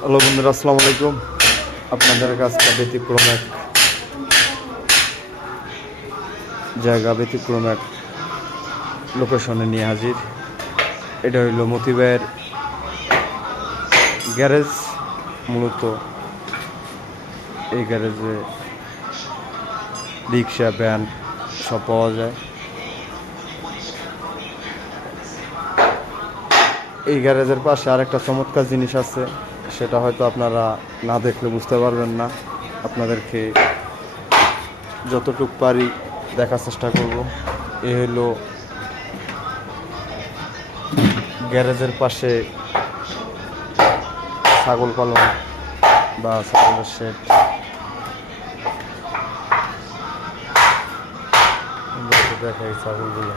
Hello বন্ধুরা, আসসালামু আলাইকুম। আপনাদের কাছে ব্যতিক্রম এক জায়গা, ব্যতিক্রম এক লোকেশনে নিয়ে হাজির। এটা হইল মতি ভাইয়ের গ্যারেজ। মূলত এই গ্যারেজে রিক্সা, ভ্যান সব পাওয়া যায়। এই গ্যারেজের পাশে আরেকটা চমৎকার জিনিস আছে, সেটা হয়তো আপনারা না দেখলে বুঝতে পারবেন না। আপনাদেরকে যতটুকু পারি দেখার চেষ্টা করব। এ হলো গ্যারেজের পাশে ছাগল পালন বা ছাগলের শেড। দেখাই ছাগলগুলো।